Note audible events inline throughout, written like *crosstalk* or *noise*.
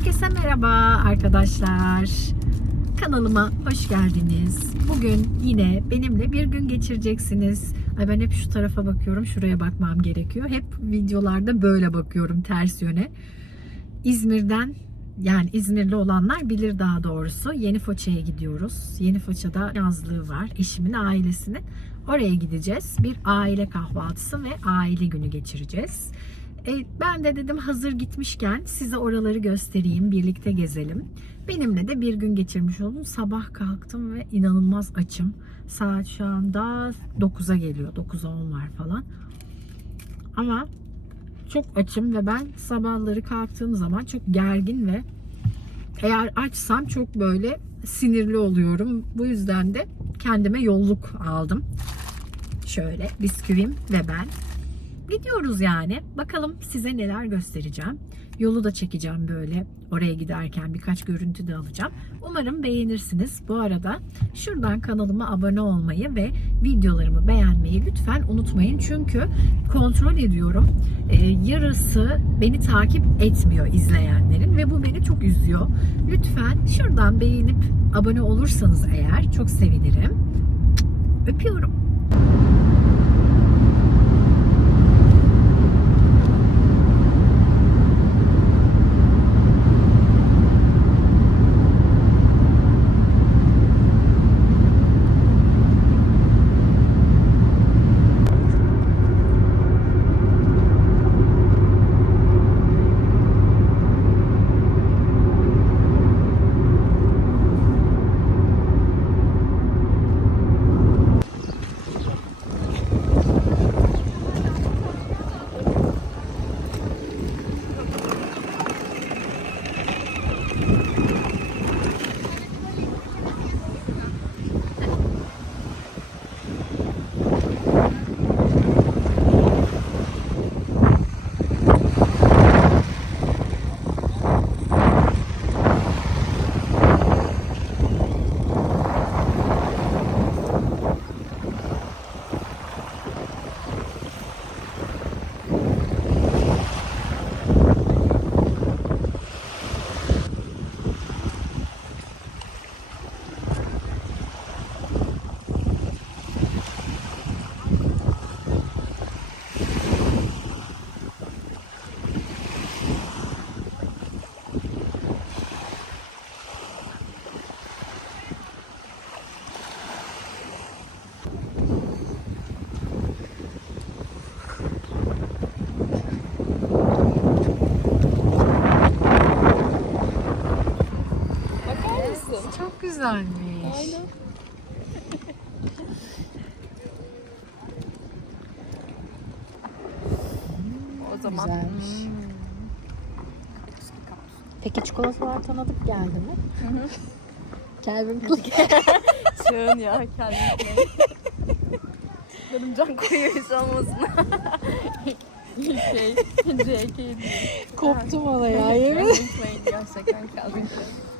Herkese merhaba arkadaşlar. Kanalıma hoş geldiniz. Bugün yine benimle bir gün geçireceksiniz. Ay ben hep şu tarafa bakıyorum, şuraya bakmam gerekiyor. Hep videolarda böyle bakıyorum ters yöne. İzmir'den yani İzmirli olanlar bilir daha doğrusu. Yeni Foça'ya gidiyoruz. Yeni Foça'da yazlığı var. Eşimin ailesinin. Oraya gideceğiz. Bir aile kahvaltısı ve aile günü geçireceğiz. E, ben de dedim hazır gitmişken size oraları göstereyim, birlikte gezelim. Benimle de bir gün geçirmiş oldum. Sabah kalktım ve inanılmaz açım. Saat şu anda 9'a geliyor. 9'a 10 var falan. Ama çok açım ve ben sabahları kalktığım zaman çok gergin ve eğer açsam çok böyle sinirli oluyorum. Bu yüzden de kendime yolluk aldım. Şöyle bisküvim ve ben. Gidiyoruz yani. Bakalım size neler göstereceğim. Yolu da çekeceğim böyle. Oraya giderken birkaç görüntü de alacağım. Umarım beğenirsiniz. Bu arada şuradan kanalıma abone olmayı ve videolarımı beğenmeyi lütfen unutmayın. Çünkü kontrol ediyorum. Ee, yarısı beni takip etmiyor izleyenlerin ve bu beni çok üzüyor. Lütfen şuradan beğenip abone olursanız eğer çok sevinirim. Öpüyorum. Güzelmiş. Aynen. O zaman Güzelmiş. Hmm. Peki çikolatalar tanıdık geldi mi? Hı hı. Calvin Klein. Çığın ya kendine. Benim can koyuyor hiç olmasın. şey, JK. Koptum ona ya yemin. Gerçekten Calvin Klein.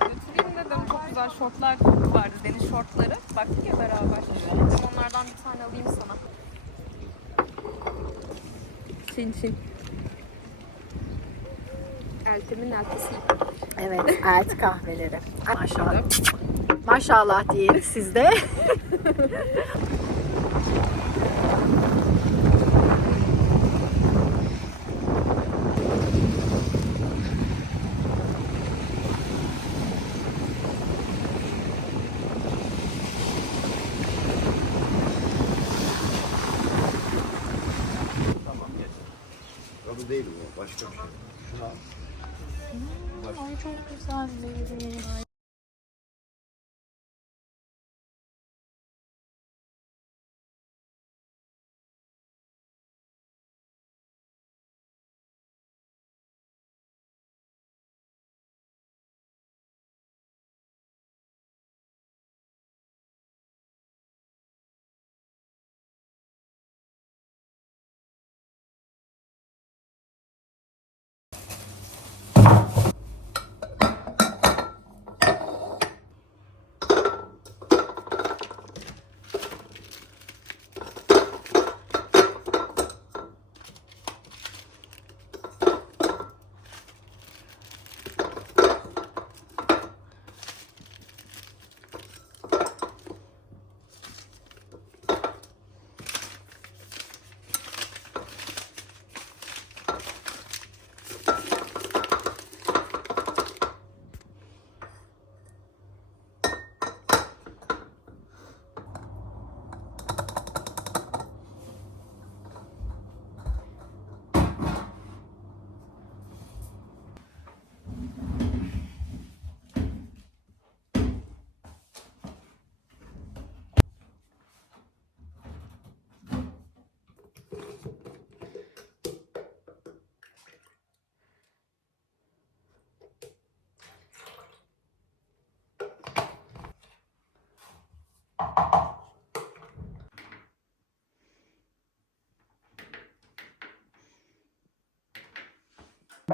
Götüreyim dedim çok güzel şortlar vardı deniz şortları. Baktık ya beraber. Dedim onlardan bir tane alayım sana. Çin çin. Eltimin eltisi. Evet, ert kahveleri. Maşallah. Maşallah diyelim sizde. *laughs* Tadı değil bu. Başka bir şey. Şunu al. Ay çok güzelmiş.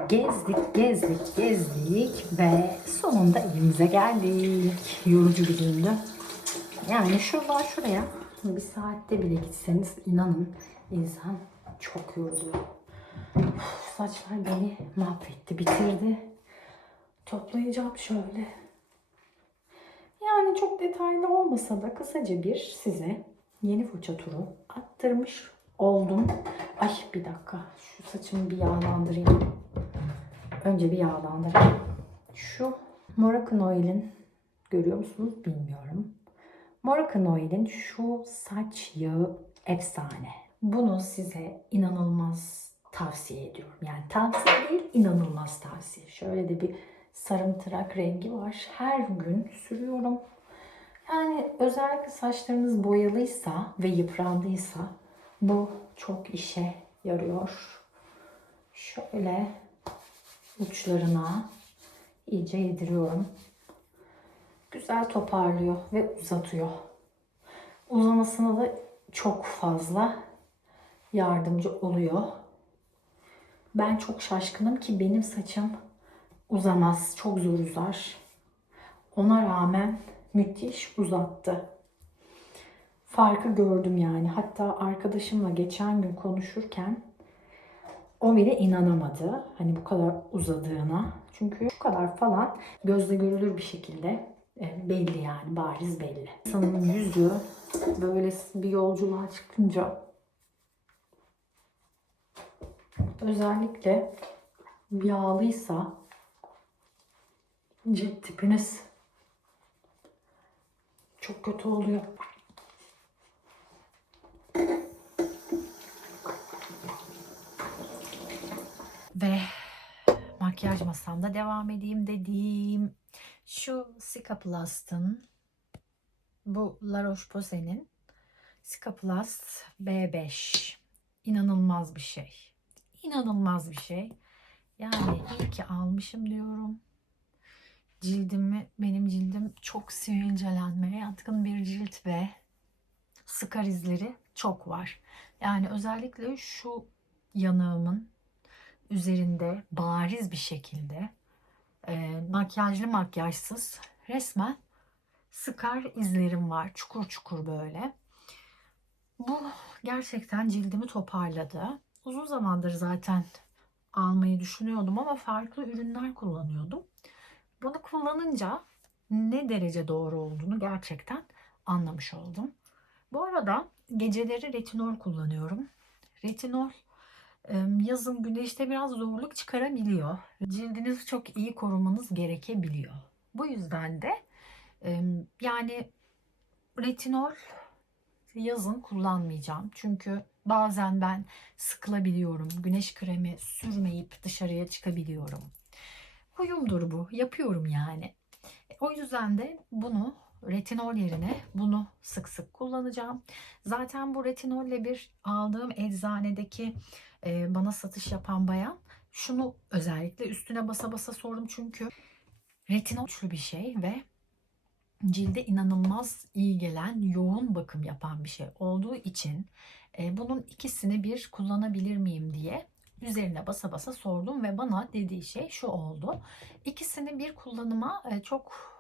Gezdik, gezdik, gezdik ve sonunda evimize geldik. Yorucu bir gündü. Yani şuradan şuraya bir saatte bile gitseniz inanın insan çok yoruluyor. Saçlar beni mahvetti, bitirdi. Toplayacağım şöyle. Yani çok detaylı olmasa da kısaca bir size yeni fırça turu attırmış oldum. Ay bir dakika şu saçımı bir yağlandırayım. Önce bir yağlandırayım. Şu Moroccan Oil'in görüyor musunuz bilmiyorum. Moroccan Oil'in şu saç yağı efsane. Bunu size inanılmaz tavsiye ediyorum. Yani tavsiye değil inanılmaz tavsiye. Şöyle de bir sarımtırak rengi var. Her gün sürüyorum. Yani özellikle saçlarınız boyalıysa ve yıprandıysa bu çok işe yarıyor. Şöyle uçlarına iyice yediriyorum. Güzel toparlıyor ve uzatıyor. Uzamasına da çok fazla yardımcı oluyor. Ben çok şaşkınım ki benim saçım uzamaz. Çok zor uzar. Ona rağmen müthiş uzattı. Farkı gördüm yani. Hatta arkadaşımla geçen gün konuşurken o bile inanamadı. Hani bu kadar uzadığına. Çünkü şu kadar falan gözle görülür bir şekilde e, belli yani bariz belli. İnsanın yüzü böyle bir yolculuğa çıkınca özellikle yağlıysa cilt tipiniz çok kötü oluyor. Ve makyaj masamda devam edeyim dediğim şu Cicaplast'ın bu La Roche-Posay'nin Cicaplast B5 inanılmaz bir şey. İnanılmaz bir şey. Yani iyi ki almışım diyorum. Cildimi, benim cildim çok sivilcelenmeye yatkın bir cilt ve sıkar izleri çok var. Yani özellikle şu yanağımın üzerinde bariz bir şekilde e, makyajlı makyajsız resmen sıkar izlerim var. Çukur çukur böyle. Bu gerçekten cildimi toparladı. Uzun zamandır zaten almayı düşünüyordum ama farklı ürünler kullanıyordum. Bunu kullanınca ne derece doğru olduğunu gerçekten anlamış oldum. Bu arada geceleri retinol kullanıyorum. Retinol yazın güneşte biraz zorluk çıkarabiliyor. Cildinizi çok iyi korumanız gerekebiliyor. Bu yüzden de yani retinol yazın kullanmayacağım. Çünkü bazen ben sıkılabiliyorum. Güneş kremi sürmeyip dışarıya çıkabiliyorum. Huyumdur bu. Yapıyorum yani. O yüzden de bunu retinol yerine bunu sık sık kullanacağım. Zaten bu retinolle bir aldığım eczanedeki e, bana satış yapan bayan şunu özellikle üstüne basa basa sordum çünkü retinol güçlü bir şey ve cilde inanılmaz iyi gelen yoğun bakım yapan bir şey olduğu için e, bunun ikisini bir kullanabilir miyim diye üzerine basa basa sordum ve bana dediği şey şu oldu. İkisini bir kullanıma e, çok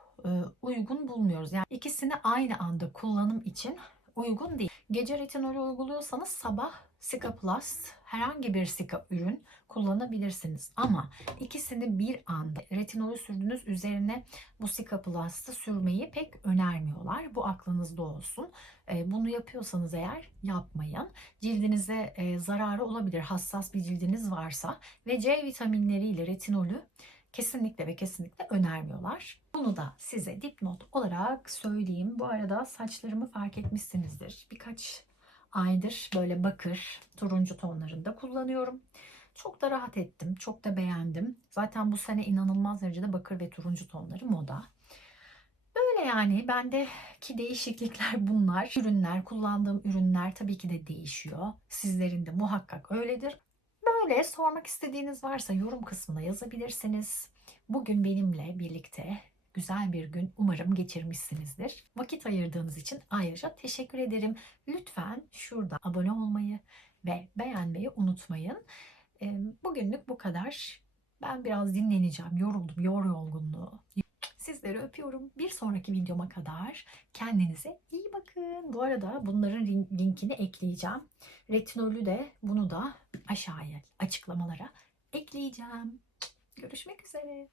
uygun bulmuyoruz. Yani ikisini aynı anda kullanım için uygun değil. Gece retinolü uyguluyorsanız sabah Cicaplast herhangi bir Cica ürün kullanabilirsiniz. Ama ikisini bir anda retinolü sürdüğünüz üzerine bu Cicaplast'ı sürmeyi pek önermiyorlar. Bu aklınızda olsun. E, bunu yapıyorsanız eğer yapmayın. Cildinize e, zararı olabilir. Hassas bir cildiniz varsa ve C vitaminleriyle retinolü kesinlikle ve kesinlikle önermiyorlar. Bunu da size dipnot olarak söyleyeyim. Bu arada saçlarımı fark etmişsinizdir. Birkaç aydır böyle bakır, turuncu tonlarında kullanıyorum. Çok da rahat ettim. Çok da beğendim. Zaten bu sene inanılmaz derecede bakır ve turuncu tonları moda. Böyle yani bendeki değişiklikler bunlar. Ürünler, kullandığım ürünler tabii ki de değişiyor. Sizlerin de muhakkak öyledir. Böyle sormak istediğiniz varsa yorum kısmına yazabilirsiniz. Bugün benimle birlikte güzel bir gün umarım geçirmişsinizdir. Vakit ayırdığınız için ayrıca teşekkür ederim. Lütfen şurada abone olmayı ve beğenmeyi unutmayın. Bugünlük bu kadar. Ben biraz dinleneceğim. Yoruldum. Yor yorgunluğu. Sizleri öpüyorum. Bir sonraki videoma kadar kendinize iyi bakın. Bu arada bunların lin- linkini ekleyeceğim. Retinolü de bunu da aşağıya açıklamalara ekleyeceğim. Görüşmek üzere.